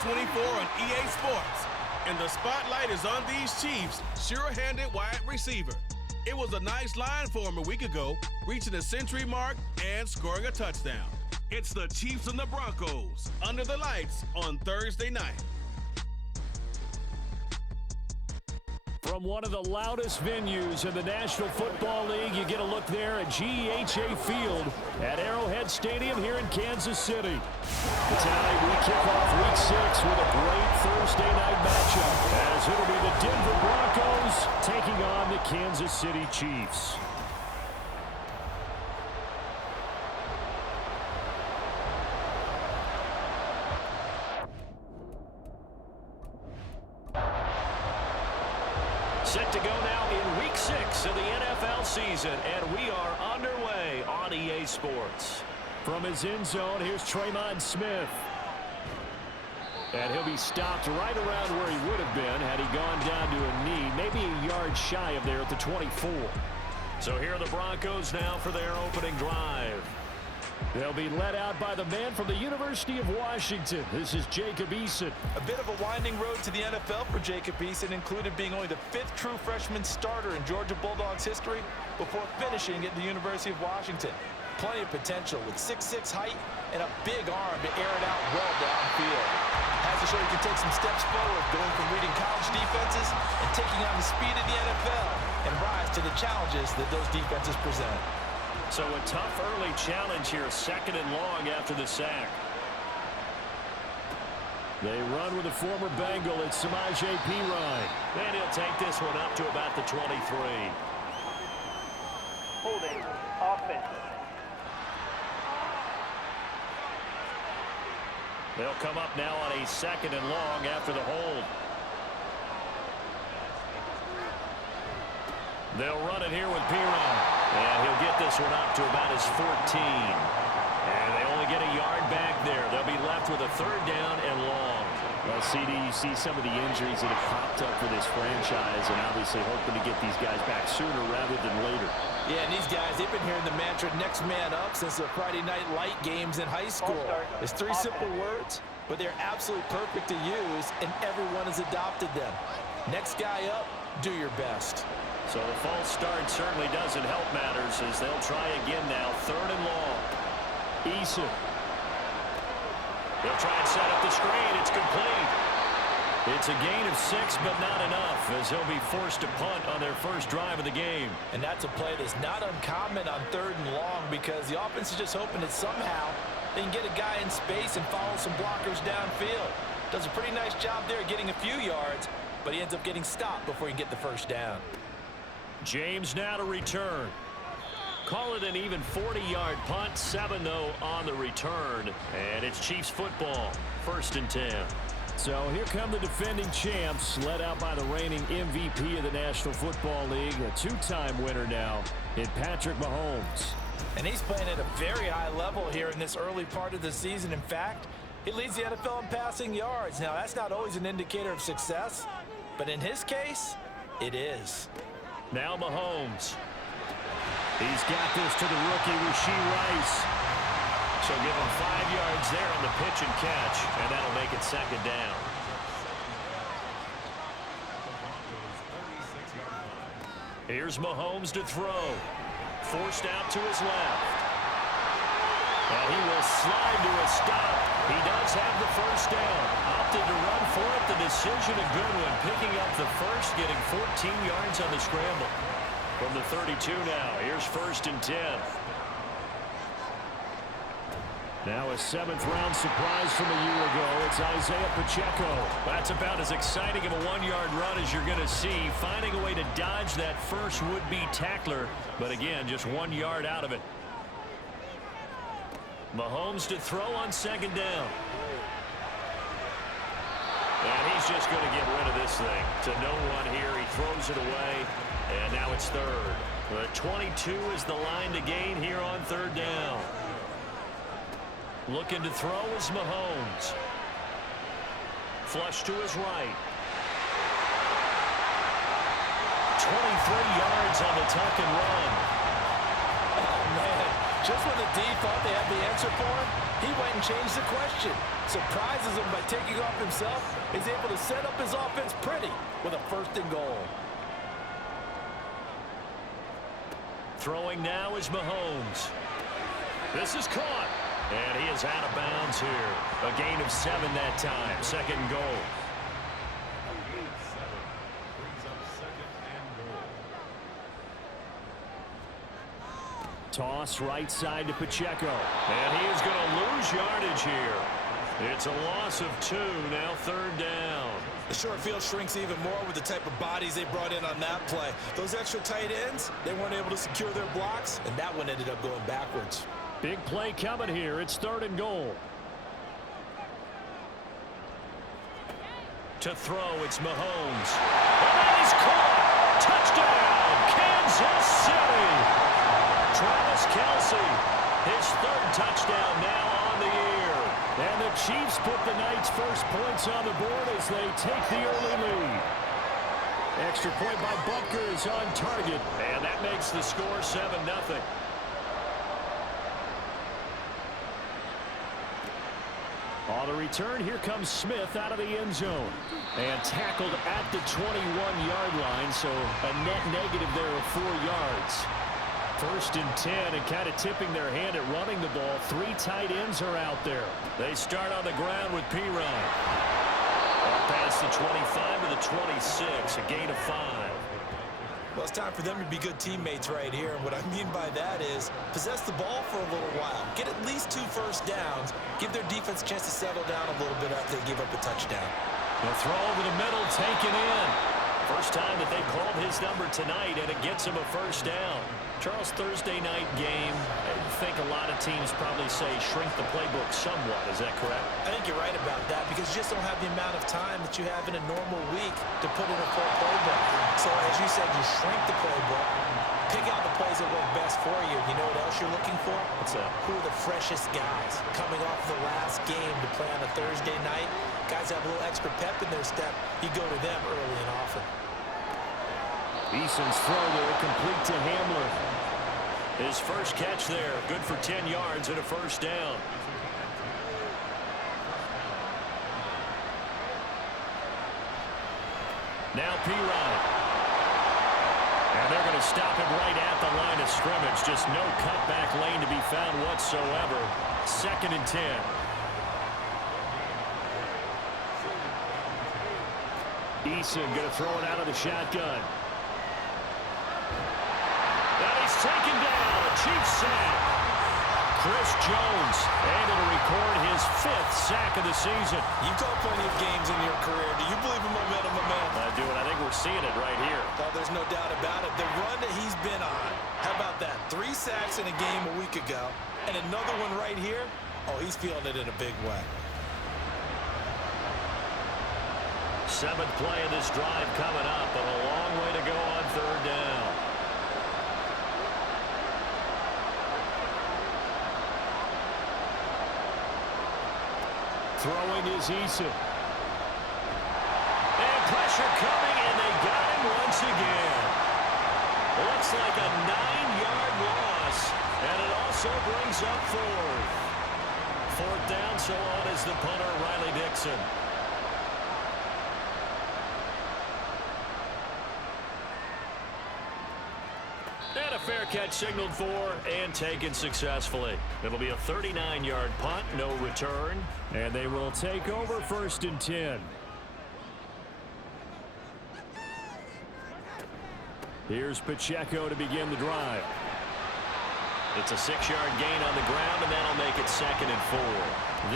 24 on EA Sports. And the spotlight is on these Chiefs' sure-handed wide receiver. It was a nice line for him a week ago, reaching the century mark and scoring a touchdown. It's the Chiefs and the Broncos under the lights on Thursday night. From one of the loudest venues in the National Football League, you get a look there at GEHA Field at Arrowhead Stadium here in Kansas City. Tonight we kick off Week 6 with a great Thursday night matchup, as it'll be the Denver Broncos taking on the Kansas City Chiefs. Set to go now in Week 6 of the NFL season, and we are underway on EA Sports. From his end zone, here's Tremon Smith. And he'll be stopped right around where he would have been had he gone down to a knee, maybe a yard shy of there at the 24. So here are the Broncos now for their opening drive. They'll be led out by the man from the University of Washington. This is Jacob Eason. A bit of a winding road to the NFL for Jacob Eason, included being only the 5th true freshman starter in Georgia Bulldogs history before finishing at the University of Washington. Plenty of potential with 6'6" height and a big arm to air it out well downfield. Has to show he can take some steps forward, going from reading college defenses and taking on the speed of the NFL and rise to the challenges that those defenses present. So a tough early challenge here, 2nd and long after the sack. They run with a former Bengal. It's Samaje Perine. And he'll take this one up to about the 23. Holding offense. They'll come up now on a 2nd and long after the hold. They'll run it here with Perine. And he'll get this one up to about his 14. And they only get a yard back there. They'll be left with a 3rd down and long. Well, CD, you see some of the injuries that have popped up for this franchise, and obviously hoping to get these guys back sooner rather than later. Yeah, and these guys, they've been hearing the mantra next man up since the Friday night light games in high school. It's 3 simple words, but they're absolutely perfect to use, and everyone has adopted them. Next guy up, do your best. So a false start certainly doesn't help matters as they'll try again now, 3rd and long. Eason. They'll try and set up the screen. It's complete. It's a gain of 6, but not enough, as he'll be forced to punt on their first drive of the game. And that's a play that's not uncommon on 3rd and long, because the offense is just hoping that somehow they can get a guy in space and follow some blockers downfield. Does a pretty nice job there getting a few yards, but he ends up getting stopped before he can get the first down. James now to return. Call it an even 40-yard punt, 7 though on the return. And it's Chiefs football, 1st and 10. So here come the defending champs, led out by the reigning MVP of the National Football League, a 2-time winner now in Patrick Mahomes. And he's playing at a very high level here in this early part of the season. In fact, he leads the NFL in passing yards. Now, that's not always an indicator of success, but in his case, it is. Now Mahomes. He's got this to the rookie, Rashee Rice. So give him 5 yards there on the pitch and catch, and that'll make it 2nd down. Here's Mahomes to throw. Forced out to his left. And he will slide to a stop. He does have the first down. Opted to run for it. The decision a good one. Picking up the first, getting 14 yards on the scramble. From the 32 now. Here's 1st and 10. Now a 7th-round surprise from a year ago. It's Isaiah Pacheco. That's about as exciting of a 1-yard run as you're going to see. Finding a way to dodge that first would-be tackler. But again, just 1 yard out of it. Mahomes to throw on 2nd down. And he's just going to get rid of this thing. To no one here. He throws it away. And now it's 3rd. The 22 is the line to gain here on 3rd down. Looking to throw is Mahomes. Flush to his right. 23 yards on the tuck and run. Oh, man. Just when the D thought they had the answer for him, he went and changed the question. Surprises him by taking off himself. He's able to set up his offense pretty with a 1st and goal. Throwing now is Mahomes. This is caught. And he is out of bounds here. A gain of 7 that time. 2nd and goal. Toss right side to Pacheco. And he is going to lose yardage here. It's a loss of 2. Now 3rd down. The short field shrinks even more with the type of bodies they brought in on that play. Those extra tight ends, they weren't able to secure their blocks, and that one ended up going backwards. Big play coming here. It's 3rd and goal. To throw, it's Mahomes. And that is caught. Touchdown, Kansas City. Travis Kelce, his 3rd touchdown now on the year. And the Chiefs put the night's first points on the board as they take the early lead. Extra point by Butker is on target, and that makes the score 7-0. On the return, here comes Smith out of the end zone. And tackled at the 21-yard line, so a net negative there of 4 yards. 1st and 10, and kind of tipping their hand at running the ball. 3 tight ends are out there. They start on the ground with P-Ryan. Past the 25 to the 26, a gain of 5. Well, it's time for them to be good teammates right here. And what I mean by that is possess the ball for a little while. Get at least 2 first downs. Give their defense a chance to settle down a little bit after they give up a touchdown. The throw over the middle, taken in. First time that they called his number tonight, and it gets him a 1st down. Charles, Thursday night game, I think a lot of teams probably say shrink the playbook somewhat. Is that correct? I think you're right about that because you just don't have the amount of time that you have in a normal week to put in a full playbook. So as you said, you shrink the playbook, pick out the plays that work best for you. You know what else you're looking for? What's that? Who are the freshest guys coming off the last game to play on a Thursday night? Guys have a little extra pep in their step. You go to them early and often. Eason's throw there, complete to Hamler. His first catch there, good for 10 yards and a 1st down. Now P-Ryan. And they're going to stop him right at the line of scrimmage. Just no cutback lane to be found whatsoever. 2nd and 10. Eason going to throw it out of the shotgun. Taken down, a Chiefs sack. Chris Jones, and it'll record his 5th sack of the season. You've called plenty of games in your career. Do you believe in momentum, my man? I do, and I think we're seeing it right here. Oh, there's no doubt about it. The run that he's been on. How about that? 3 sacks in a game a week ago, and another one right here. Oh, he's feeling it in a big way. 7th play of this drive coming up, and a long way to go on 3rd down. Throwing is Eason. And pressure coming, and they got him once again. Looks like a 9-yard loss, and it also brings up 4th. 4th down, so on is the punter, Riley Dixon. And a fair catch signaled for and taken successfully. It'll be a 39-yard punt, no return, and they will take over 1st and 10. Here's Pacheco to begin the drive. It's a 6-yard gain on the ground, and that'll make it 2nd and 4.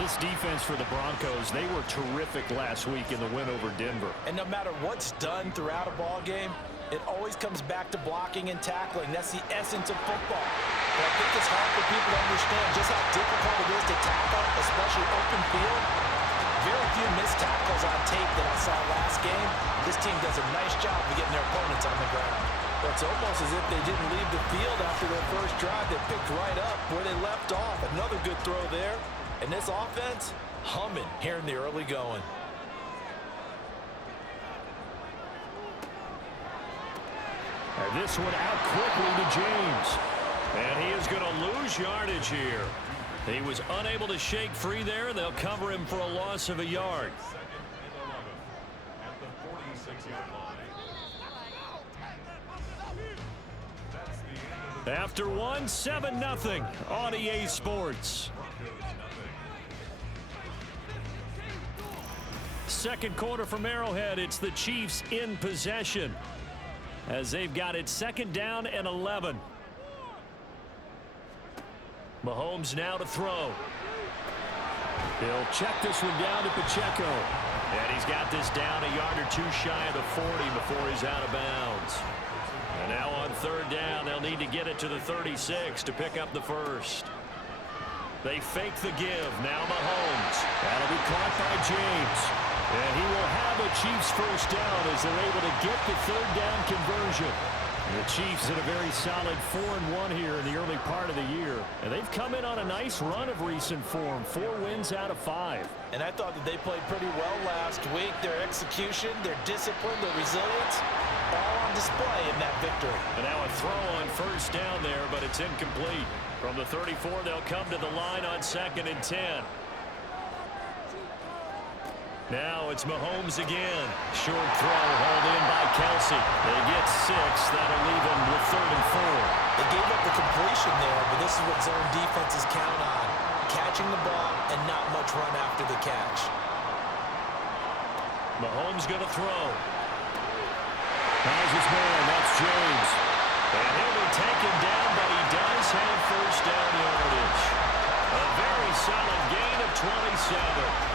This defense for the Broncos, they were terrific last week in the win over Denver. And no matter what's done throughout a ball game, it always comes back to blocking and tackling. That's the essence of football. But I think it's hard for people to understand just how difficult it is to tackle, especially open field. Very few missed tackles on tape that I saw last game. This team does a nice job of getting their opponents on the ground. But it's almost as if they didn't leave the field after their first drive. They picked right up where they left off. Another good throw there. And this offense, humming here in the early going. And this one out quickly to James. And he is going to lose yardage here. He was unable to shake free there, and they'll cover him for a loss of a yard. After one, 7-0 on EA Sports. Second quarter from Arrowhead. It's the Chiefs in possession as they've got it second down and 11. Mahomes now to throw. He'll check this one down to Pacheco. And he's got this down a yard or two shy of the 40 before he's out of bounds. And now on third down, they'll need to get it to the 36 to pick up the first. They fake the give. Now Mahomes. That'll be caught by James. And he will have a Chiefs first down as they're able to get the third down conversion. The Chiefs in a very solid 4-1 here in the early part of the year. And they've come in on a nice run of recent form. 4 wins out of 5. And I thought that they played pretty well last week. Their execution, their discipline, their resilience, all on display in that victory. And now a throw on first down there, but it's incomplete. From the 34, they'll come to the line on 2nd and 10. Now it's Mahomes again. Short throw hauled in by Kelsey. They get 6. That'll leave them with 3rd and 4. They gave up the completion there, but this is what zone defenses count on. Catching the ball and not much run after the catch. Mahomes going to throw. Has his man. That's James. And he'll be taken down, but he does have first down yardage. A very solid gain of 27.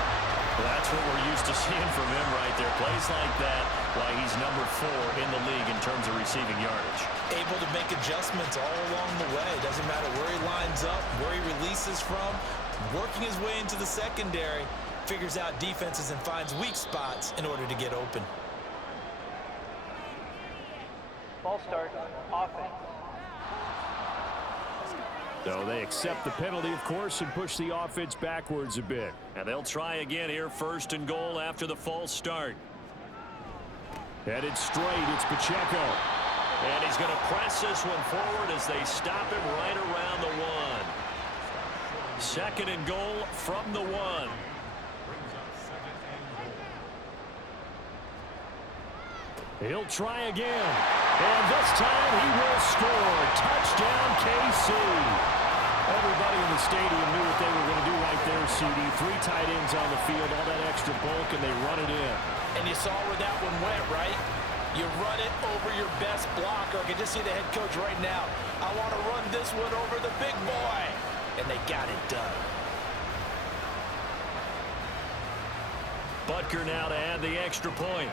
That's what we're used to seeing from him right there. Plays like that, why he's number 4 in the league in terms of receiving yardage. Able to make adjustments all along the way. Doesn't matter where he lines up, where he releases from. Working his way into the secondary. Figures out defenses and finds weak spots in order to get open. Ball start, offense. So they accept the penalty, of course, and push the offense backwards a bit. And they'll try again here, 1st and goal after the false start. Headed straight, it's Pacheco. And he's going to press this one forward as they stop him right around the 1. 2nd and goal from the 1. He'll try again. And this time he will score. Touchdown, KC. Everybody in the stadium knew what they were going to do right there, CD. 3 tight ends on the field, all that extra bulk, and they run it in. And you saw where that one went, right? You run it over your best blocker. I can just see the head coach right now. I want to run this one over the big boy. And they got it done. Butker now to add the extra point.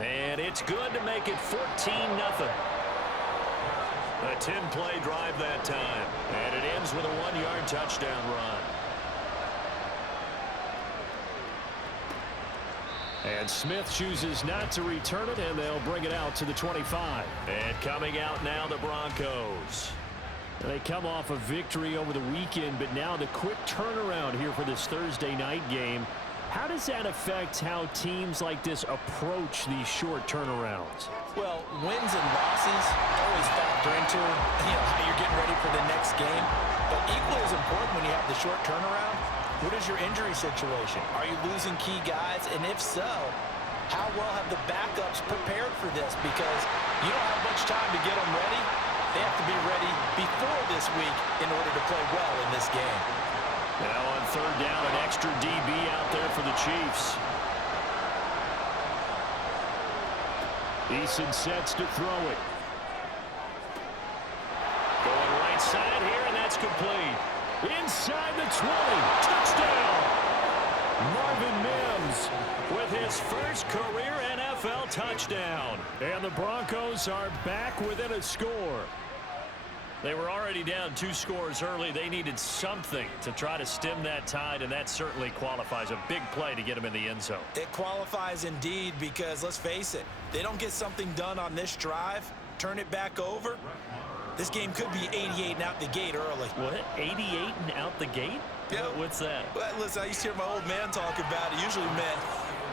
And it's good to make it 14-0. A 10-play drive that time. And it ends with a 1-yard touchdown run. And Smith chooses not to return it, and they'll bring it out to the 25. And coming out now, the Broncos. They come off a victory over the weekend, but now the quick turnaround here for this Thursday night game. How does that affect how teams like this approach these short turnarounds? Well, wins and losses always factor into how you're getting ready for the next game. But equally as important when you have the short turnaround, what is your injury situation? Are you losing key guys? And if so, how well have the backups prepared for this? Because you don't have much time to get them ready. They have to be ready before this week in order to play well in this game. Now on third down, an extra DB out there for the Chiefs. Eason sets to throw it. Going right side here, and that's complete. Inside the 20. Touchdown! Marvin Mims with his first career NFL touchdown. And the Broncos are back within a score. They were already down 2 scores early. They needed something to try to stem that tide, and that certainly qualifies. A big play to get them in the end zone. It qualifies indeed because, let's face it, they don't get something done on this drive, turn it back over, this game could be 88 and out the gate early. What? 88 and out the gate? Yeah. What's that? Well, listen, I used to hear my old man talk about it. Usually meant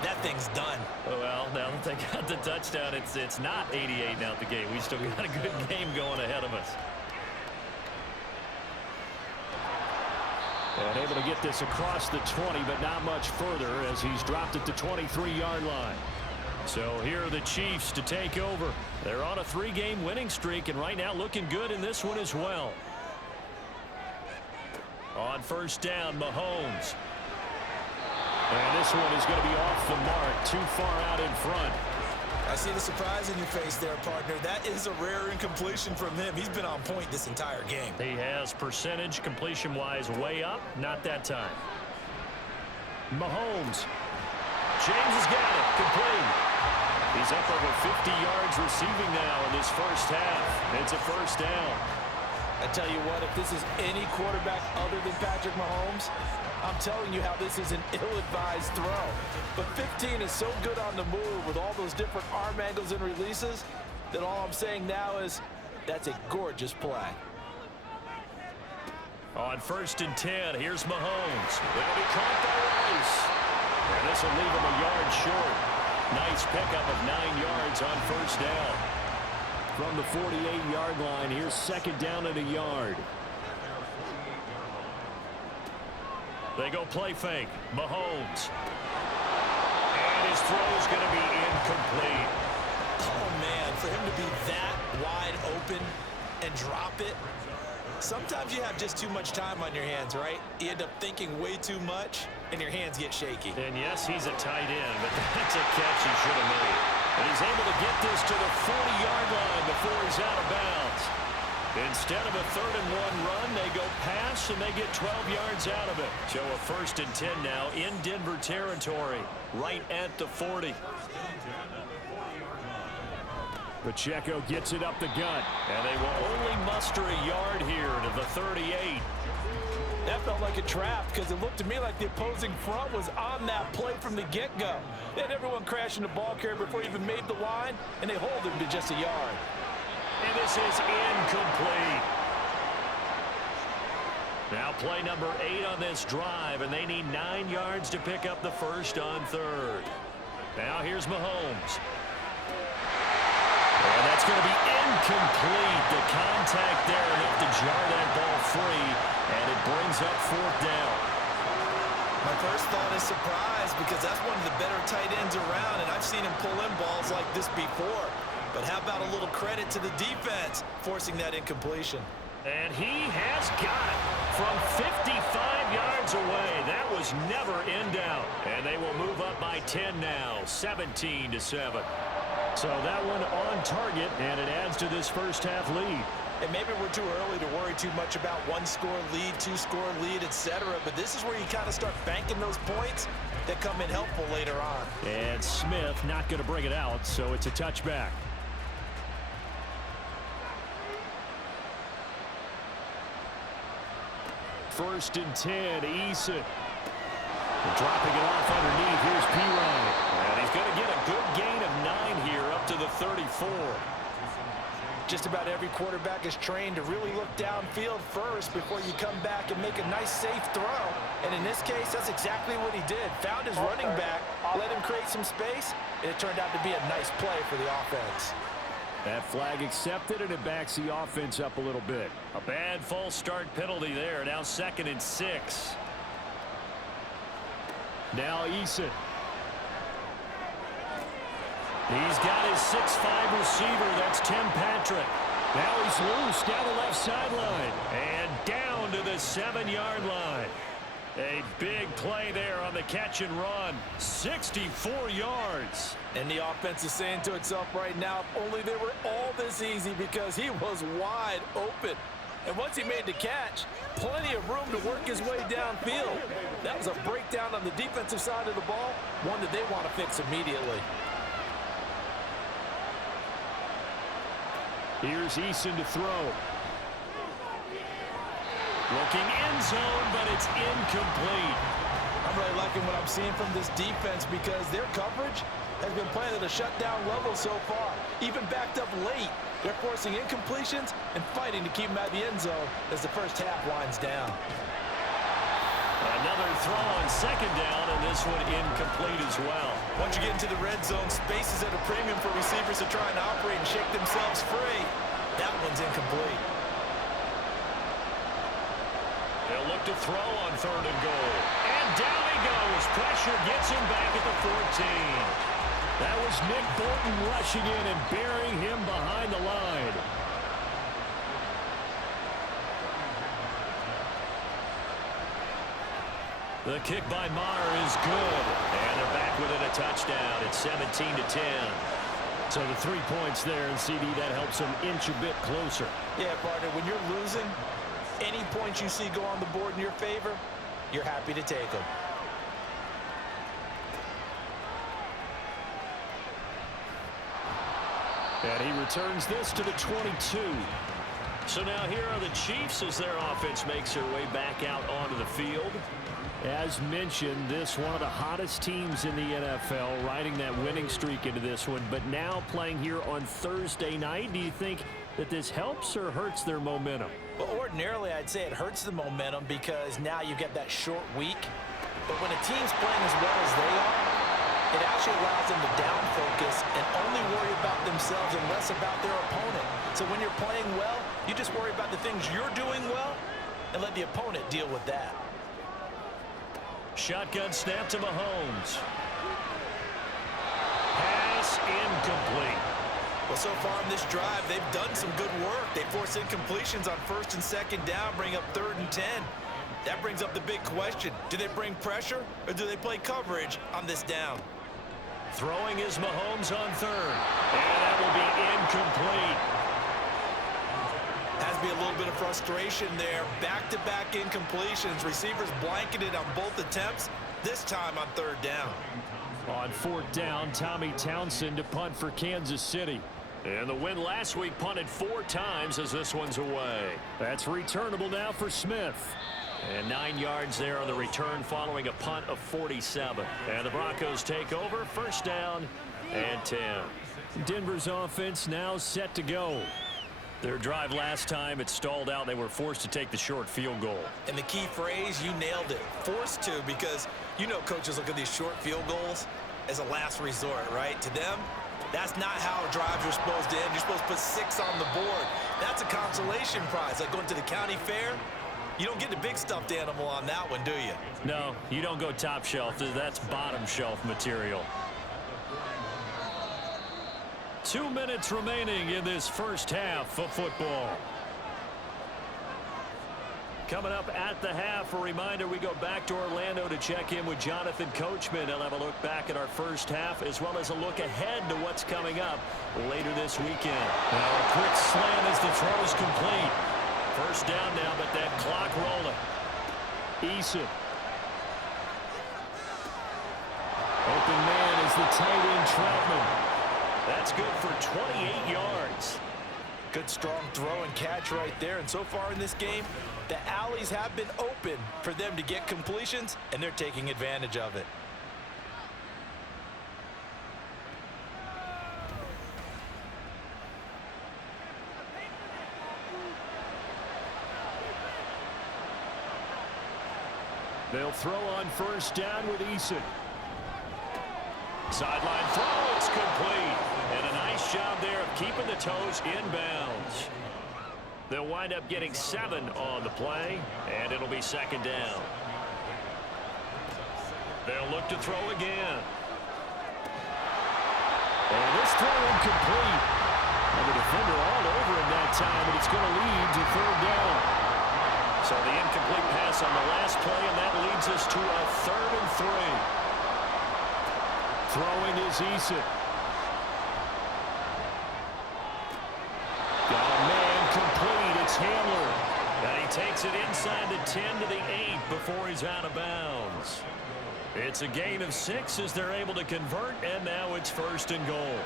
that thing's done. Well, now that they got the touchdown, it's not 88 now at the game. We still got a good game going ahead of us. And able to get this across the 20, but not much further as he's dropped at the 23-yard line. So here are the Chiefs to take over. They're on a 3-game winning streak, and right now looking good in this one as well. On first down, Mahomes. And this one is going to be off the mark, too far out in front. I see the surprise in your face there, partner. That is a rare incompletion from him. He's been on point this entire game. He has percentage completion-wise way up. Not that time. Mahomes. James has got it. Complete. He's up over 50 yards receiving now in this first half. It's a first down. I tell you what, if this is any quarterback other than Patrick Mahomes, I'm telling you how this is an ill-advised throw. But 15 is so good on the move with all those different arm angles and releases that all I'm saying now is that's a gorgeous play. On first and 10, here's Mahomes. They'll be caught by Rice. And this will leave him a yard short. Nice pickup of 9 yards on first down. From the 48-yard line, here's second down and a yard. They go play fake. Mahomes. And his throw is going to be incomplete. Oh, man, for him to be that wide open and drop it. Sometimes you have just too much time on your hands, right? You end up thinking way too much, and your hands get shaky. And yes, he's a tight end, but that's a catch he should have made. And he's able to get this to the 40-yard line before he's out of bounds. Instead of a 3rd-and-1 run, they go pass, and they get 12 yards out of it. So a 1st and 10 now in Denver territory, right at the 40. Pacheco gets it up the gut, and they will only muster a yard here to the 38. That felt like a trap because it looked to me like the opposing front was on that play from the get-go. They had everyone crashing the ball carrier before he even made the line, and they hold him to just a yard. And this is incomplete. Now play number 8 on this drive, and they need 9 yards to pick up the first on 3rd. Now here's Mahomes. And that's going to be incomplete. The contact there enough to jar that ball free, and it brings up 4th down. My first thought is surprise because that's one of the better tight ends around, and I've seen him pull in balls like this before. But how about a little credit to the defense forcing that incompletion? And he has got it from 55 yards away. That was never in doubt. And they will move up by 10 now, 17-7. So that one on target, and it adds to this first half lead. And maybe we're too early to worry too much about 1-score lead, 2-score lead, etc. But this is where you kind of start banking those points that come in helpful later on. And Smith not going to bring it out, so it's a touchback. First and 10, Eason. Dropping it off underneath, here's P-Ryan. And he's going to get a good gain of 9 here up to the 34. Just about every quarterback is trained to really look downfield first before you come back and make a nice, safe throw. And in this case, that's exactly what he did. Found his running back, let him create some space, and it turned out to be a nice play for the offense. That flag accepted, and it backs the offense up a little bit. A bad false start penalty there. Now 2nd and 6. Now Eason. He's got his 6'5" receiver. That's Tim Patrick. Now he's loose down the left sideline. And down to the 7-yard line. A big play there on the catch and run. 64 yards. And the offense is saying to itself right now, if only they were all this easy because he was wide open. And once he made the catch, plenty of room to work his way downfield. That was a breakdown on the defensive side of the ball, one that they want to fix immediately. Here's Eason to throw. Looking end zone, but it's incomplete. I'm really liking what I'm seeing from this defense because their coverage has been playing at a shutdown level so far. Even backed up late, they're forcing incompletions and fighting to keep them out of the end zone as the first half winds down. Another throw on second down, and this one incomplete as well. Once you get into the red zone, space is at a premium for receivers to try and operate and shake themselves free. That one's incomplete. They'll look to throw on 3rd and goal. And down he goes. Pressure gets him back at the 14. That was Nick Bolton rushing in and burying him behind the line. The kick by Maher is good. And they're back within a touchdown. It's 17-10. So the 3 points there, and CD, that helps them inch a bit closer. Yeah, partner, when you're losing, any points you see go on the board in your favor, you're happy to take them. And he returns this to the 22. So now here are the Chiefs as their offense makes their way back out onto the field. As mentioned, this one of the hottest teams in the NFL, riding that winning streak into this one, but now playing here on Thursday night. Do you think that this helps or hurts their momentum? Well, ordinarily, I'd say it hurts the momentum because now you get that short week. But when a team's playing as well as they are, it actually allows them to down focus and only worry about themselves and less about their opponent. So when you're playing well, you just worry about the things you're doing well and let the opponent deal with that. Shotgun snap to Mahomes. Pass incomplete. Well, so far in this drive, they've done some good work. They force incompletions on 1st and 2nd down, bring up 3rd and 10. That brings up the big question. Do they bring pressure or do they play coverage on this down? Throwing is Mahomes on 3rd. And that will be incomplete. Has to be a little bit of frustration there. Back-to-back incompletions. Receivers blanketed on both attempts, this time on 3rd down. On 4th down, Tommy Townsend to punt for Kansas City. And the win last week punted 4 times as this one's away. That's returnable now for Smith. And 9 yards there on the return following a punt of 47. And the Broncos take over, 1st down and 10. Denver's offense now set to go. Their drive last time, it stalled out. They were forced to take the short field goal. And the key phrase, you nailed it. Forced to, because you know coaches look at these short field goals as a last resort, right? To them, that's not how drives are supposed to end. You're supposed to put 6 on the board. That's a consolation prize, like going to the county fair. You don't get the big stuffed animal on that one, do you? No, you don't go top shelf. That's bottom shelf material. 2 minutes remaining in this first half of football. Coming up at the half, a reminder, we go back to Orlando to check in with Jonathan Coachman. He'll have a look back at our first half as well as a look ahead to what's coming up later this weekend. Now a quick slant as the throw's complete. 1st down now, but that clock rolling. Eason. Open man is the tight end Troutman. That's good for 28 yards. Good strong throw and catch right there. And so far in this game, the alleys have been open for them to get completions, and they're taking advantage of it. They'll throw on 1st down with Eason. Sideline throw, it's complete. And a nice job there of keeping the toes inbounds. They'll wind up getting 7 on the play, and it'll be 2nd down. They'll look to throw again. And this throw incomplete. And the defender all over him that time, and it's going to lead to 3rd down. So the incomplete pass on the last play, and that leads us to a 3rd and 3. Throwing is Eason. Got a man complete. It's Handler. And he takes it inside the 10 to the 8 before he's out of bounds. It's a gain of 6 as they're able to convert, and now it's 1st and goal.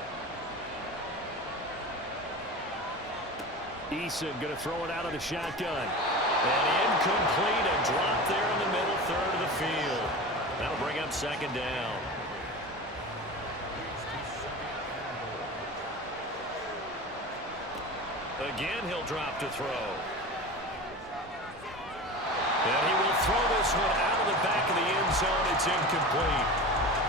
Eason going to throw it out of the shotgun. And incomplete, a drop there in the middle 3rd of the field. That'll bring up 2nd down. Again, he'll drop to throw. And he will throw this one out of the back of the end zone. It's incomplete.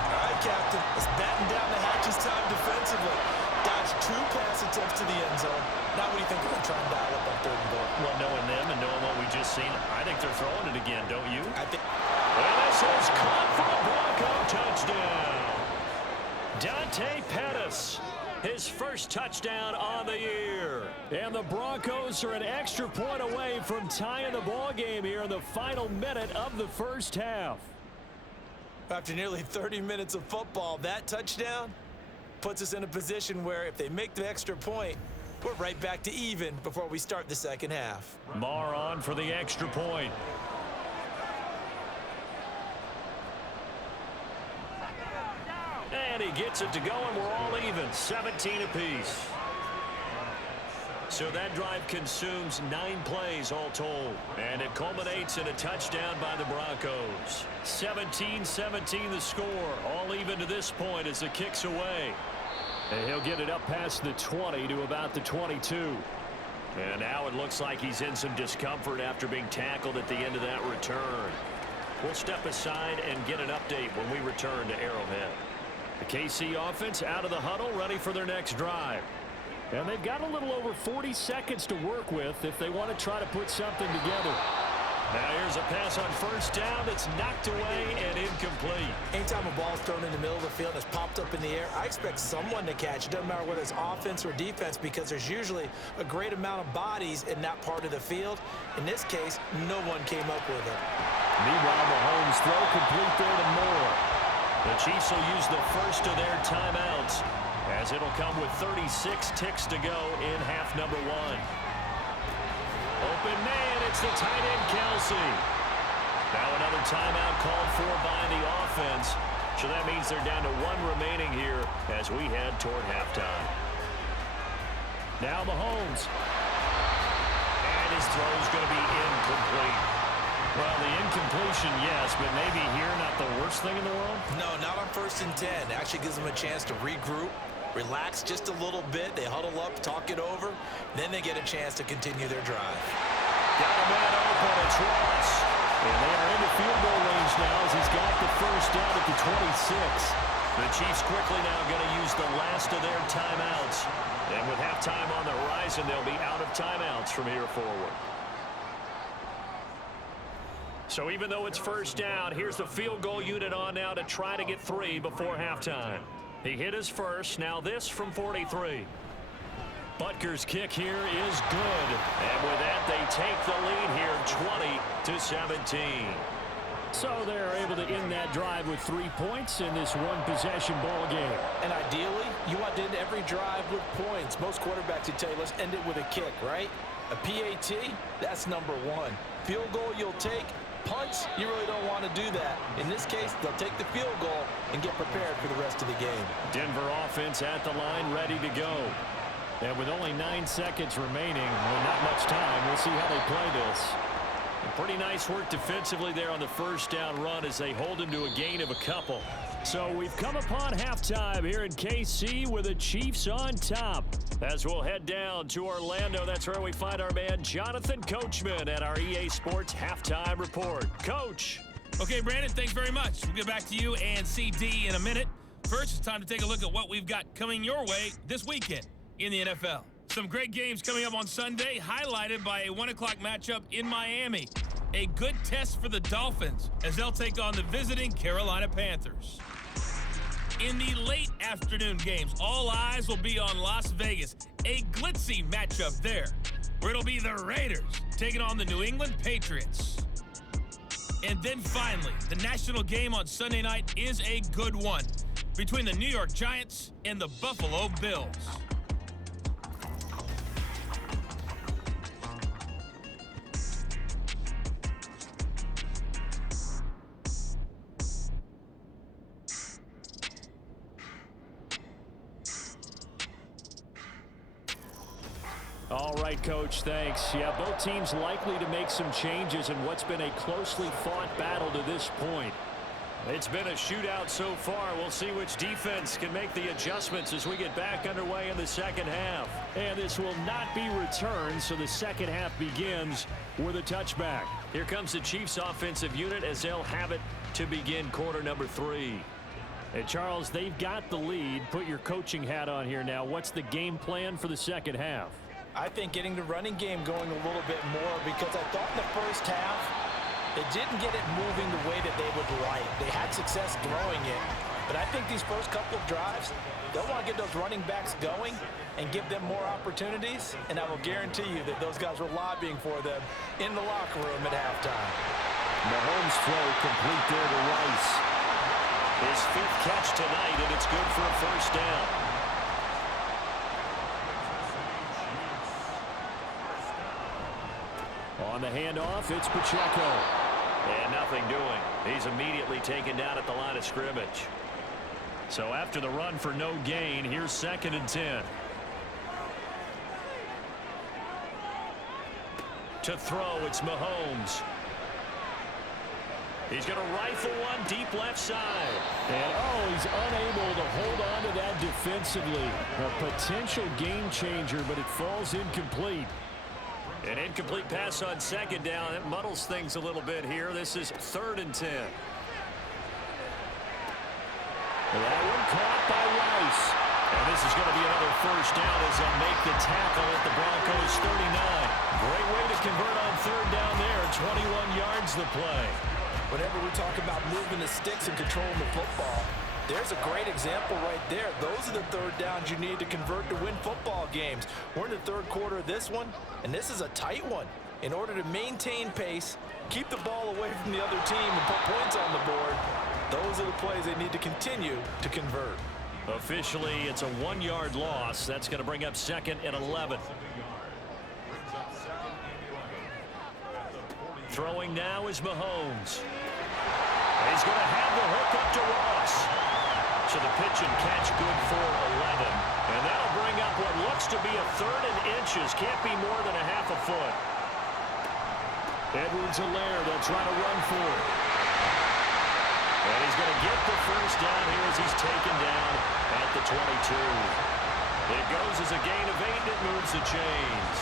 All right, Captain. Let's batten down the hatches time defensively. Dodge 2 pass attempts to the end zone. Now what do you think they're going to try and dial up on 3rd and goal? Well, knowing them and knowing what we just seen, I think they're throwing it again, don't you? I think. And this is caught for a Bronco touchdown. Dante Pettis, his first touchdown on the year. And the Broncos are an extra point away from tying the ball game here in the final minute of the first half. After nearly 30 minutes of football, that touchdown puts us in a position where if they make the extra point, we're right back to even before we start the second half. Marr on for the extra point. And he gets it to go, and we're all even, 17 apiece. So that drive consumes 9 plays all told. And it culminates in a touchdown by the Broncos. 17-17 the score. All even to this point as the kick's away. And he'll get it up past the 20 to about the 22. And now it looks like he's in some discomfort after being tackled at the end of that return. We'll step aside and get an update when we return to Arrowhead. The KC offense out of the huddle, ready for their next drive. And they've got a little over 40 seconds to work with if they want to try to put something together. Now here's a pass on first down that's knocked away and incomplete. Anytime a ball's thrown in the middle of the field and it's popped up in the air, I expect someone to catch it. Doesn't matter whether it's offense or defense, because there's usually a great amount of bodies in that part of the field. In this case, no one came up with it. Meanwhile, Mahomes throw complete there to Moore. The Chiefs will use the first of their timeouts, as it'll come with 36 ticks to go in half number 1. Open man, it's the tight end, Kelsey. Now another timeout called for by the offense. So that means they're down to 1 remaining here as we head toward halftime. Now Mahomes. And his throw's going to be incomplete. Well, the incompletion, yes, but maybe here not the worst thing in the world? No, not on 1st and 10. Actually gives them a chance to regroup, relax just a little bit. They huddle up, talk it over. Then they get a chance to continue their drive. Got a man open. It's Ross. And they are in the field goal range now as he's got the first down at the 26. The Chiefs quickly now going to use the last of their timeouts. And with halftime on the horizon, they'll be out of timeouts from here forward. So even though it's first down, here's the field goal unit on now to try to get 3 before halftime. He hit his first. Now this from 43. Butker's kick here is good. And with that, they take the lead here 20-17. So they're able to end that drive with 3 points in this one-possession ball game. And ideally, you want to end every drive with points. Most quarterbacks would tell you, let's end it with a kick, right? A PAT, that's number 1. Field goal you'll take. Punts, you really don't want to do that. In this case, they'll take the field goal and get prepared for the rest of the game. Denver offense at the line, ready to go. And with only 9 seconds remaining, with not much time, we'll see how they play this. Pretty nice work defensively there on the first down run as they hold him to a gain of a couple. So we've come upon halftime here in KC with the Chiefs on top. As we'll head down to Orlando, that's where we find our man Jonathan Coachman at our EA Sports Halftime Report. Coach. Okay, Brandon, thanks very much. We'll get back to you and CD in a minute. First, it's time to take a look at what we've got coming your way this weekend in the NFL. Some great games coming up on Sunday, highlighted by a 1 o'clock matchup in Miami. A good test for the Dolphins as they'll take on the visiting Carolina Panthers. In the late afternoon games, all eyes will be on Las Vegas. A glitzy matchup there, where it'll be the Raiders taking on the New England Patriots. And then finally, the national game on Sunday night is a good one between the New York Giants and the Buffalo Bills. All right, Coach, thanks. Yeah, both teams likely to make some changes in what's been a closely fought battle to this point. It's been a shootout so far. We'll see which defense can make the adjustments as we get back underway in the second half. And this will not be returned, so the second half begins with a touchback. Here comes the Chiefs offensive unit as they'll have it to begin quarter number 3. And Charles, they've got the lead. Put your coaching hat on here now. What's the game plan for the second half? I think getting the running game going a little bit more, because I thought in the first half they didn't get it moving the way that they would like. They had success throwing it, but I think these first couple of drives, they'll want to get those running backs going and give them more opportunities, and I will guarantee you that those guys were lobbying for them in the locker room at halftime. Mahomes' throw complete there to Rice. His 5th catch tonight, and it's good for a first down. On the handoff, it's Pacheco. And nothing doing. He's immediately taken down at the line of scrimmage. So after the run for no gain, here's 2nd and 10. To throw, it's Mahomes. He's going to rifle one deep left side. And, he's unable to hold on to that defensively. A potential game changer, but it falls incomplete. An incomplete pass on 2nd down. It muddles things a little bit here. This is 3rd and 10. That one caught by Rice. And this is going to be another first down as they'll make the tackle at the Broncos 39. Great way to convert on 3rd down there. 21 yards the play. Whenever we talk about moving the sticks and controlling the football, there's a great example right there. Those are the 3rd downs you need to convert to win football games. We're in the 3rd quarter of this one, and this is a tight one. In order to maintain pace, keep the ball away from the other team, and put points on the board, those are the plays they need to continue to convert. Officially, it's a 1-yard loss. That's going to bring up 2nd and 11. Throwing now is Mahomes. He's going to have the hook up to Ross. So the pitch and catch good for 11. And that'll bring up what looks to be a 3rd and inches. Can't be more than a half a foot. Edwards-Helaire, they'll try to run for it. And he's going to get the first down here as he's taken down at the 22. It goes as a gain of 8, and it moves the chains.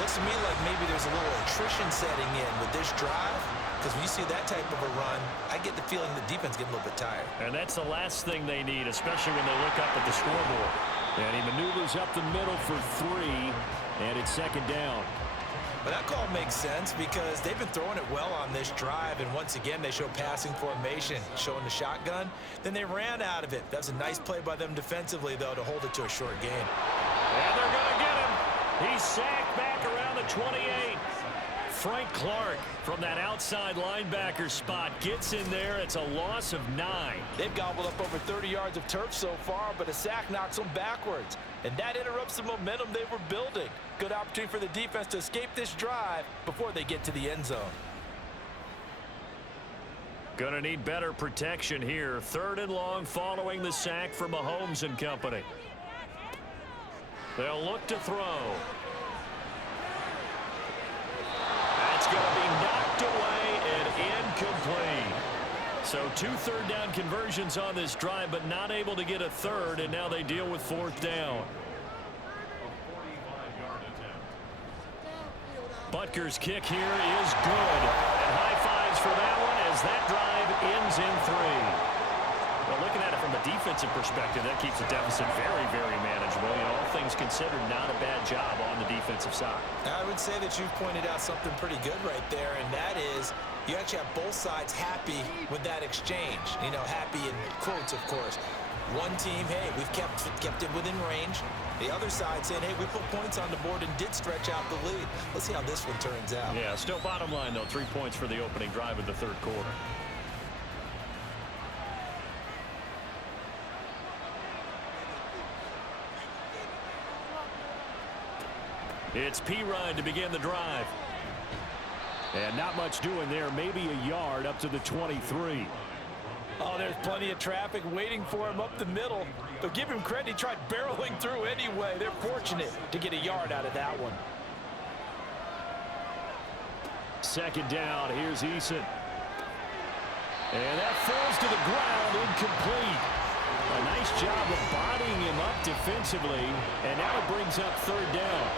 Looks to me like maybe there's a little attrition setting in with this drive, because when you see that type of a run, I get the feeling the defense getting a little bit tired. And that's the last thing they need, especially when they look up at the scoreboard. And he maneuvers up the middle for 3, and it's 2nd down. But that call makes sense because they've been throwing it well on this drive, and once again they show passing formation, showing the shotgun. Then they ran out of it. That was a nice play by them defensively, though, to hold it to a short gain. And they're going to get him. He's sacked back around the 28. Frank Clark from that outside linebacker spot gets in there. It's a loss of 9. They've gobbled up over 30 yards of turf so far, but a sack knocks them backwards. And that interrupts the momentum they were building. Good opportunity for the defense to escape this drive before they get to the end zone. Going to need better protection here. 3rd and long following the sack from Mahomes and company. They'll look to throw. That's going to be knocked away and incomplete. So 2 3rd down conversions on this drive, but not able to get a 3rd, and now they deal with 4th down. Butker's kick here is good. And high fives for that one as that drive ends in 3. But looking at it from a defensive perspective, that keeps the deficit very, very manageable. You know, all things considered, not a bad job on the defensive side. I would say that you've pointed out something pretty good right there, and that is you actually have both sides happy with that exchange. You know, happy in quotes, of course. One team, hey, we've kept it within range. The other side saying, hey, we put points on the board and did stretch out the lead. Let's see how this one turns out. Yeah, still bottom line, though, 3 points for the opening drive of the 3rd quarter. It's P-Ryan to begin the drive. And not much doing there. Maybe a yard up to the 23. Oh, there's plenty of traffic waiting for him up the middle. But give him credit, he tried barreling through anyway. They're fortunate to get a yard out of that one. 2nd down. Here's Eason. And that falls to the ground, incomplete. A nice job of bodying him up defensively, and now it brings up third down.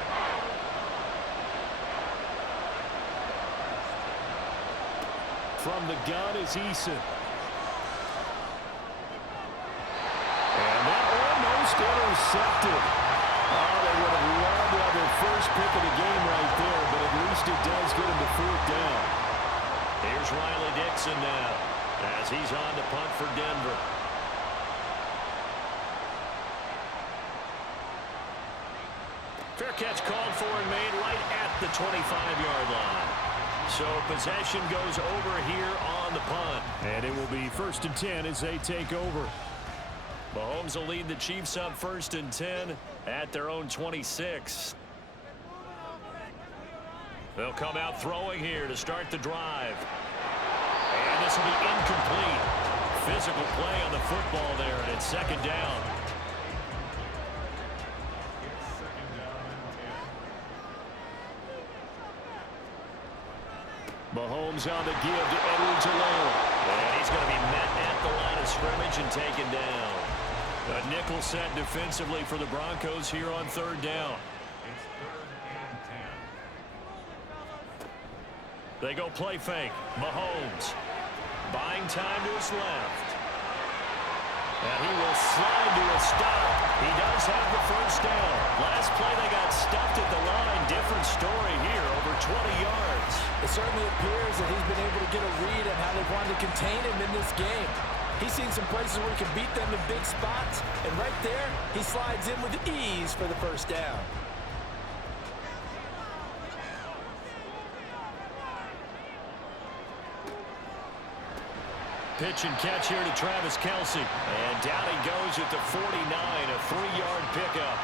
From the gun is Eason. And that almost intercepted. Oh, they would have loved to have their first pick of the game right there, but at least it does get him to fourth down. Here's Riley Dixon now, as he's on to punt for Denver. Fair catch called for and made right at the 25-yard line. So possession goes over here on the punt. And it will be 1st and 10 as they take over. Mahomes will lead the Chiefs up 1st and 10 at their own 26. They'll come out throwing here to start the drive. And this will be incomplete. Physical play on the football there, and it's 2nd down. Mahomes on the give to Edwards-Helaire. And he's going to be met at the line of scrimmage and taken down. A nickel set defensively for the Broncos here on 3rd down. They go play fake. Mahomes buying time to his left. And he will slide to a stop. He does have the 1st down. Last play they got stuffed at the line. Different story here, over 20 yards. It certainly appears that he's been able to get a read on how they've wanted to contain him in this game. He's seen some places where he can beat them in big spots, and right there, he slides in with ease for the 1st down. Pitch and catch here to Travis Kelce. And down he goes at the 49, a 3-yard pickup.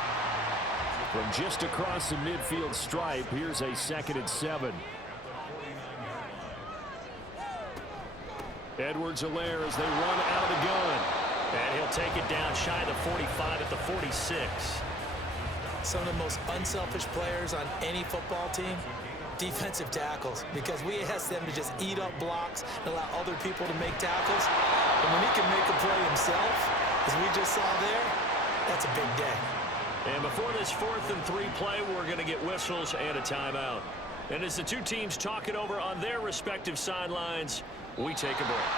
From just across the midfield stripe, here's a 2nd and 7. Edwards-Helaire as they run out of the gun. And he'll take it down shy of the 45 at the 46. Some of the most unselfish players on any football team, defensive tackles, because we ask them to just eat up blocks and allow other people to make tackles. And when he can make a play himself, as we just saw there, that's a big day. And before this 4th and 3 play, we're going to get whistles and a timeout. And as the two teams talk it over on their respective sidelines, we take a break.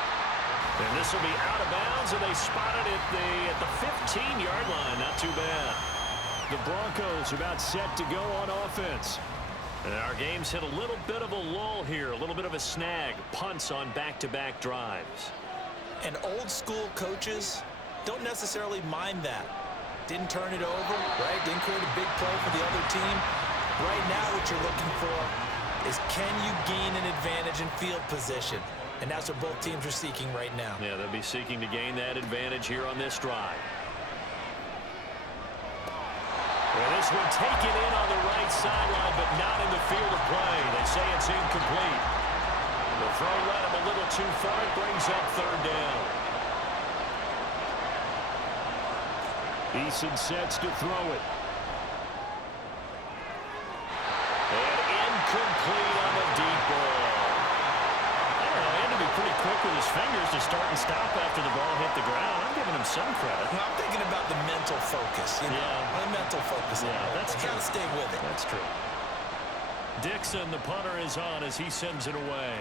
And this will be out of bounds, and they spot it at the 15-yard line. Not too bad. The Broncos are about set to go on offense. And our game's hit a little bit of a lull here, a little bit of a snag. Punts on back-to-back drives. And old-school coaches don't necessarily mind that. Didn't turn it over, right? Didn't create a big play for the other team. Right now what you're looking for is, can you gain an advantage in field position? And that's what both teams are seeking right now. Yeah, they'll be seeking to gain that advantage here on this drive. Well, this one taken in on the right sideline, but not in the field of play. They say it's incomplete. The throw led him a little too far. It brings up 3rd down. Eason sets to throw it. And incomplete on the deep ball. I don't know, he had to be pretty quick with his fingers to start and stop after the ball hit the ground. I'm giving him some credit. Well, I'm thinking about the mental focus. You know, the mental focus. Yeah, that's true. Got to stay with it. That's true. Dixon, the punter, is on as he sends it away.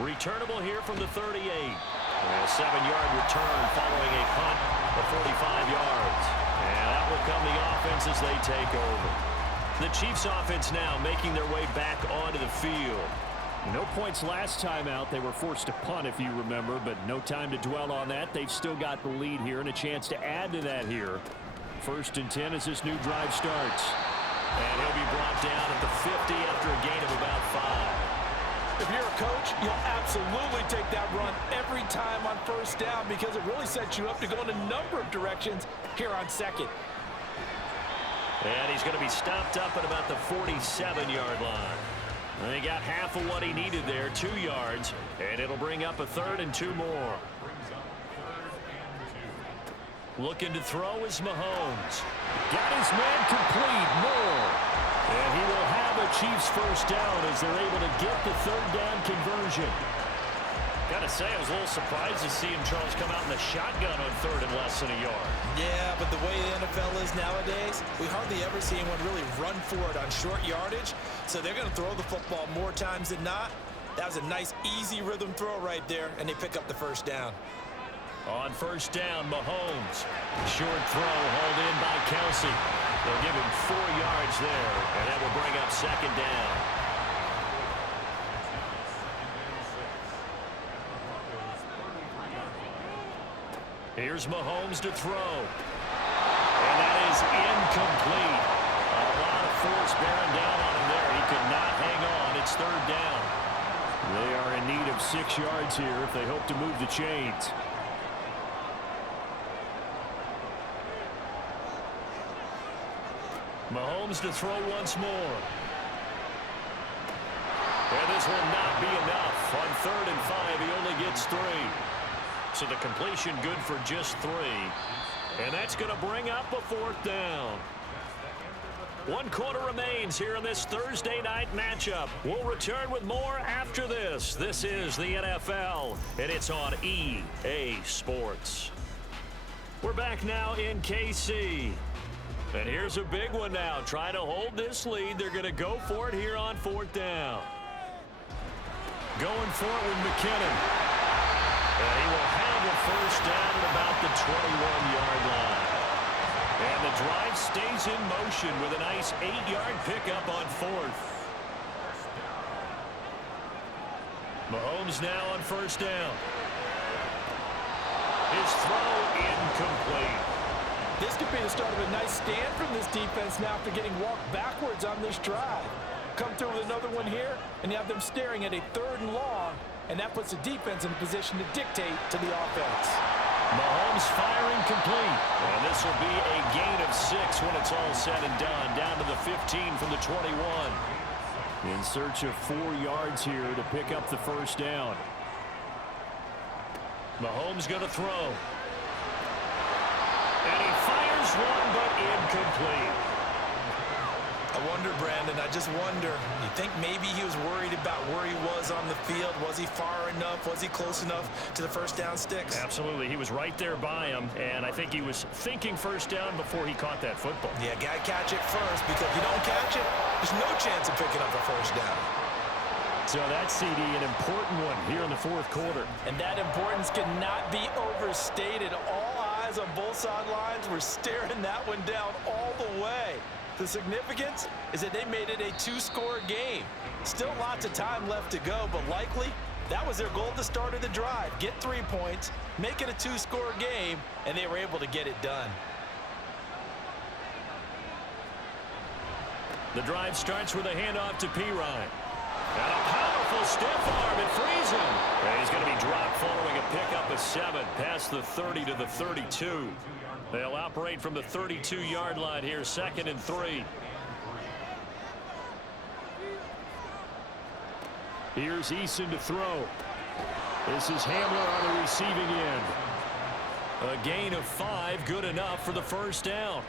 Returnable here from the 38. A 7-yard return following a punt of 45 yards. And that will come the offense as they take over. The Chiefs offense now making their way back onto the field. No points last time out. They were forced to punt, if you remember, but no time to dwell on that. They've still got the lead here and a chance to add to that here. 1st and 10 as this new drive starts. And he'll be brought down at the 50 after a gain of about 5. If you're a coach, you'll absolutely take that run every time on 1st down because it really sets you up to go in a number of directions here on 2nd. And he's going to be stopped up at about the 47-yard line. And he got half of what he needed there, 2 yards, and it'll bring up a 3rd and 2 more. Looking to throw is Mahomes. Got his man complete, Moore. And he will have a Chiefs 1st down as they're able to get the 3rd down conversion. Gotta say, I was a little surprised to see him, Charles, come out in the shotgun on 3rd and less than a yard. Yeah, but the way the NFL is nowadays, we hardly ever see anyone really run for it on short yardage. So they're going to throw the football more times than not. That was a nice, easy rhythm throw right there, and they pick up the first down. On 1st down, Mahomes. Short throw hauled in by Kelsey. They'll give him 4 yards there, and that will bring up 2nd down. Here's Mahomes to throw. And that is incomplete. A lot of force bearing down on him there. He could not hang on. It's 3rd down. They are in need of 6 yards here if they hope to move the chains. Mahomes to throw once more. And this will not be enough. On 3rd and 5, he only gets 3. So the completion good for just 3. And that's going to bring up a 4th down. 1 quarter remains here in this Thursday night matchup. We'll return with more after this. This is the NFL, and it's on EA Sports. We're back now in KC. And here's a big one now. Trying to hold this lead. They're going to go for it here on 4th down. Going for it with McKinnon. And he will have a 1st down at about the 21-yard line. And the drive stays in motion with a nice 8-yard pickup on 4th. Mahomes now on 1st down. His throw incomplete. This could be the start of a nice stand from this defense now after getting walked backwards on this drive. Come through with another one here, and you have them staring at a 3rd and long, and that puts the defense in a position to dictate to the offense. Mahomes firing complete. And this will be a gain of 6 when it's all said and done. Down to the 15 from the 21. In search of 4 yards here to pick up the 1st down. Mahomes going to throw. And he fires one, but incomplete. I wonder, Brandon, I just wonder, you think maybe he was worried about where he was on the field? Was he far enough? Was he close enough to the 1st down sticks? Absolutely. He was right there by him, and I think he was thinking 1st down before he caught that football. Yeah, got to catch it first, because if you don't catch it, there's no chance of picking up a 1st down. So that's, CD, an important one here in the 4th quarter. And that importance cannot be overstated. All eyes on both sidelines were staring that one down all the way. The significance is that they made it a 2-score game. Still lots of time left to go, but likely that was their goal at the start of the drive. Get 3 points, make it a 2-score game, and they were able to get it done. The drive starts with a handoff to Pirine. And a powerful stiff arm, it frees him. And he's going to be dropped following a pickup of 7 past the 30 to the 32. They'll operate from the 32-yard line here, 2nd and 3. Here's Eason to throw. This is Hamler on the receiving end. A gain of 5, good enough for the 1st down.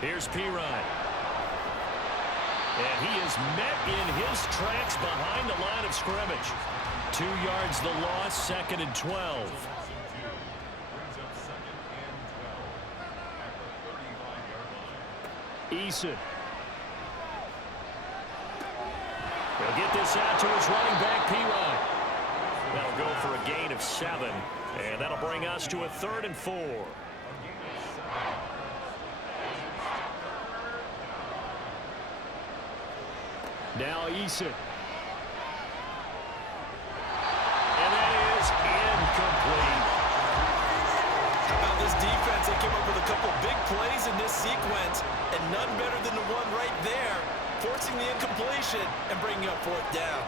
Here's Pirine. And he is met in his tracks behind the line of scrimmage. 2 yards the loss, 2nd and 12. Eason. They'll get this out to his running back, Pirine. That'll go for a gain of 7. And that'll bring us to a 3rd and 4. Now Eason. And that is incomplete. How about this defense? They came up with a couple big plays in this sequence, and none better than the one right there, forcing the incompletion and bringing up 4th down.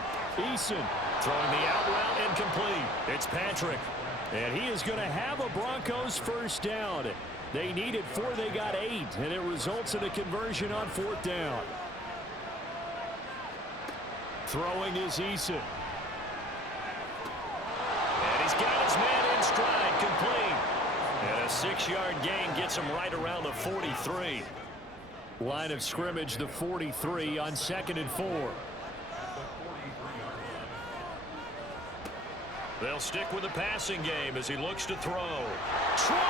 Eason throwing the out route incomplete. It's Patrick. And he is going to have a Broncos 1st down. They needed 4, they got 8, and it results in a conversion on 4th down. Throwing is Eason. And he's got his man in stride, complete. And a 6-yard gain gets him right around the 43. Line of scrimmage, the 43 on 2nd and 4. They'll stick with the passing game as he looks to throw. 20!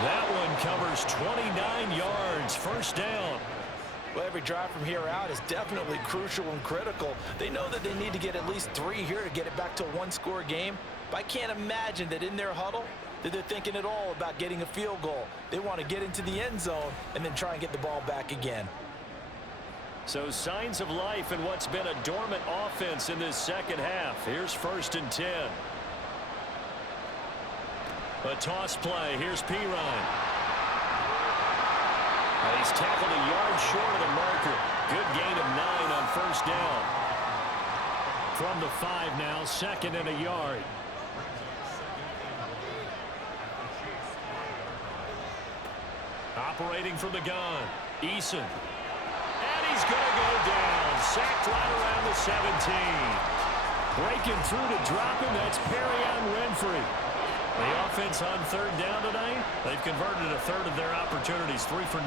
That one covers 29 yards. First down. Well, every drive from here out is definitely crucial and critical. They know that they need to get at least 3 here to get it back to a one-score game. But I can't imagine that in their huddle that they're thinking at all about getting a field goal. They want to get into the end zone and then try and get the ball back again. So signs of life in what's been a dormant offense in this second half. Here's 1st and 10. A toss play. Here's Pirine. He's tackled a yard short of the marker. Good gain of 9 on 1st down. From the 5 now, 2nd and a yard. Operating from the gun. Eason. And he's going to go down. Sacked right around the 17. Breaking through to drop him. That's Perrion Winfrey. The offense on 3rd down tonight, they've converted a third of their opportunities, 3 for 9.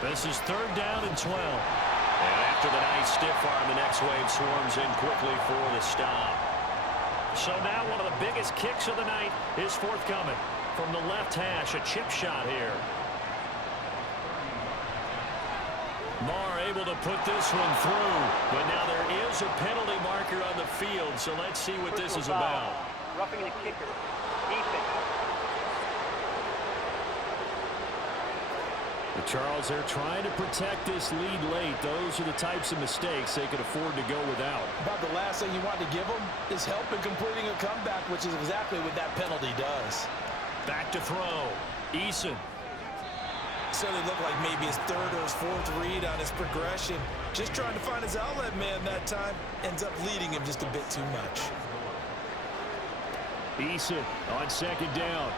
This is 3rd down and 12. And after the nice stiff arm, the next wave swarms in quickly for the stop. So now one of the biggest kicks of the night is forthcoming. From the left hash, a chip shot here. Marr able to put this one through, but now there is a penalty marker on the field, so let's see what this is about. Roughing the kicker. Defense. Charles, they're trying to protect this lead late. Those are the types of mistakes they could afford to go without. About the last thing you want to give them is help in completing a comeback, which is exactly what that penalty does. Back to throw. Eason. So they look like maybe his 3rd or his 4th read on his progression. Just trying to find his outlet man that time. Ends up leading him just a bit too much. Eason on 2nd down.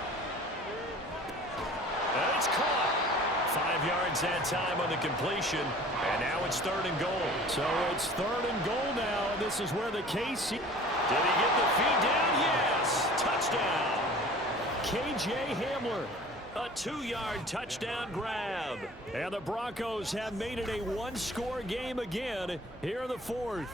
And it's caught. 5 yards that time on the completion. And now it's 3rd and goal. So it's 3rd and goal now. This is where the KC... Did he get the feed down? Yes. Touchdown. KJ Hamler. A 2-yard touchdown grab. And the Broncos have made it a one-score game again here in the 4th.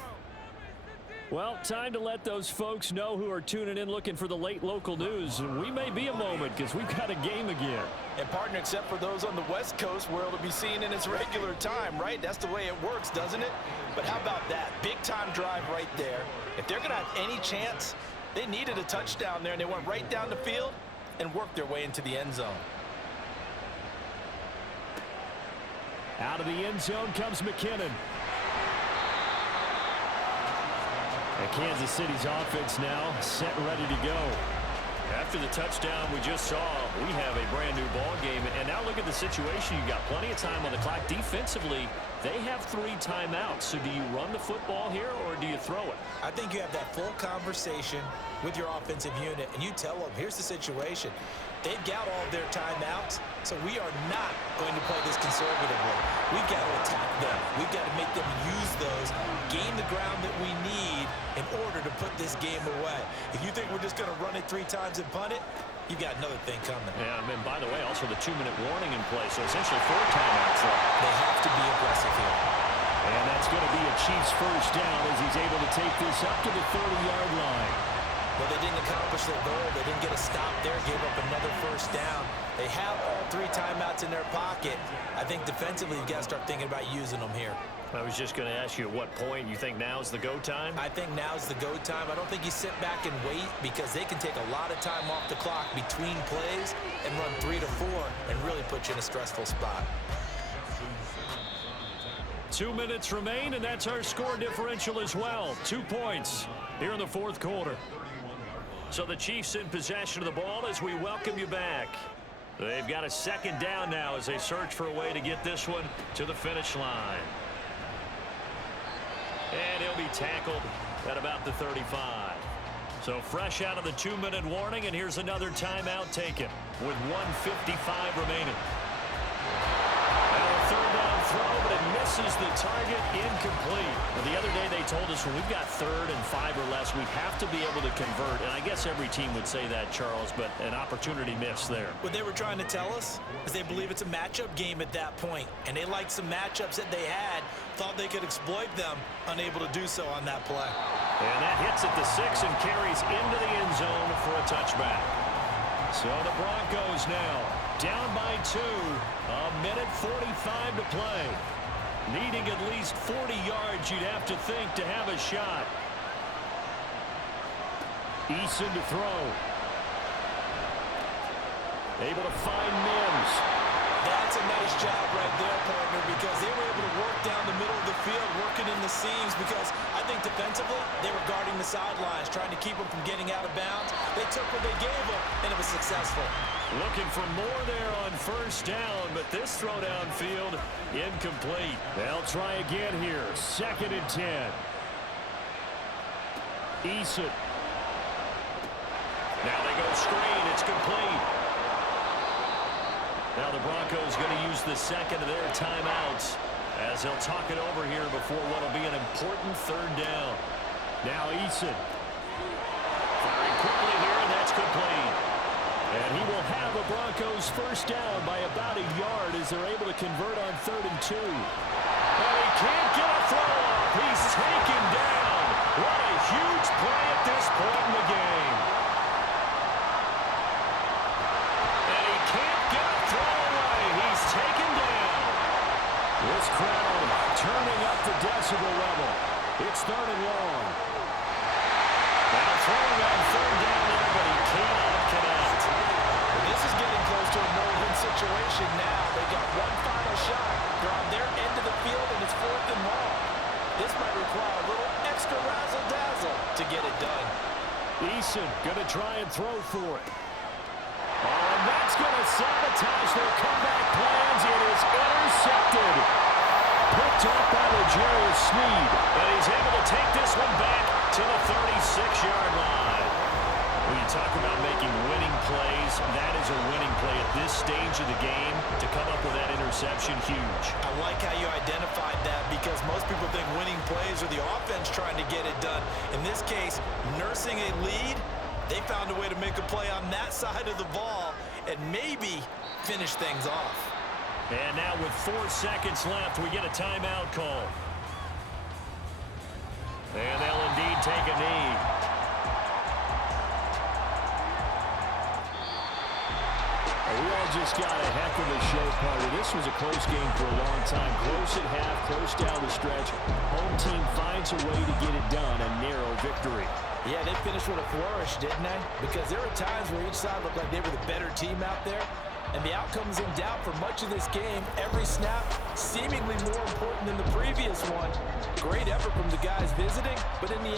Well, time to let those folks know who are tuning in looking for the late local news. We may be a moment because we've got a game again. And partner, except for those on the West Coast where it'll be seen in its regular time, right? That's the way it works, doesn't it? But how about that? Big-time drive right there. If they're going to have any chance, they needed a touchdown there, and they went right down the field and worked their way into the end zone. Out of the end zone comes McKinnon. And Kansas City's offense now set and ready to go. After the touchdown we just saw, we have a brand new ball game. And now look at the situation. You've got plenty of time on the clock. Defensively, they have 3 timeouts. So do you run the football here or do you throw it? I think you have that full conversation with your offensive unit, and you tell them, here's the situation. They've got all their timeouts, so we are not going to play this conservatively. We've got to attack them. We've got to make them use those, gain the ground that we need in order to put this game away. If you think we're just going to run it 3 times and punt it, you've got another thing coming. Yeah, and by the way, also the 2-minute warning in place, so essentially 4 timeouts left. They have to be aggressive here. And that's going to be a Chiefs first down as he's able to take this up to the 30-yard line. Well, they didn't accomplish their goal. They didn't get a stop there, gave up another first down. They have all 3 timeouts in their pocket. I think defensively, you've got to start thinking about using them here. I was just going to ask you at what point you think now's the go time? I think now's the go time. I don't think you sit back and wait because they can take a lot of time off the clock between plays and run 3 to 4 and really put you in a stressful spot. 2 minutes remain, and that's our score differential as well. 2 points here in the 4th quarter. So the Chiefs in possession of the ball as we welcome you back. They've got a 2nd down now as they search for a way to get this one to the finish line. And he'll be tackled at about the 35. So fresh out of the 2-minute warning, and here's another timeout taken with 1:55 remaining. Now a 3rd down throw, but it misses the target, incomplete. Well, the other day they told us when we've got 3rd and 5 or less, we have to be able to convert. And I guess every team would say that, Charles, but an opportunity missed there. What they were trying to tell us is they believe it's a matchup game at that point, and they liked some matchups that they had, thought they could exploit them, unable to do so on that play. And that hits at the 6 and carries into the end zone for a touchback. So the Broncos now down by 2, a minute 45 to play. Needing at least 40 yards, you'd have to think, to have a shot. Eason to throw. Able to find Mims. That's a nice job right there, partner, because they were able to work down the middle of the field, working in the seams, because I think defensively, they were guarding the sidelines, trying to keep them from getting out of bounds. They took what they gave them, and it was successful. Looking for more there on 1st down, but this throw downfield, incomplete. They'll try again here, 2nd and 10. Eason. Now they go screen, it's complete. Now the Broncos going to use the 2nd of their timeouts as they'll talk it over here before what will be an important 3rd down. Now Eason. Firing quickly here, and that's complete. And he will have a Broncos 1st down by about a yard as they're able to convert on 3rd and 2. And he can't get a throw off. He's taken down. What a huge play at this point in the game. Taken down. This crowd turning up the decibel level. It's 3rd and long. Now throwing on 3rd down there, but he cannot connect. Well, this is getting close to a no-win situation now. They got one final shot. They're on their end of the field, and it's 4th and long. This might require a little extra razzle-dazzle to get it done. Eason going to try and throw for it. And that's going to sabotage their comeback plans. It is intercepted. Picked up by L'Jarius Sneed. And he's able to take this one back to the 36-yard line. When you talk about making winning plays, that is a winning play at this stage of the game. To come up with that interception, huge. I like how you identified that, because most people think winning plays are the offense trying to get it done. In this case, nursing a lead, they found a way to make a play on that side of the ball and maybe finish things off. And now with 4 seconds left, we get a timeout call. And they'll indeed take a knee. We all just got a heck of a show party. This was a close game for a long time. Close at half, close down the stretch. Home team finds a way to get it done, a narrow victory. Yeah, they finished with a flourish, didn't they? Because there were times where each side looked like they were the better team out there, and the outcome was in doubt for much of this game. Every snap seemingly more important than the previous one. Great effort from the guys visiting, but in the end,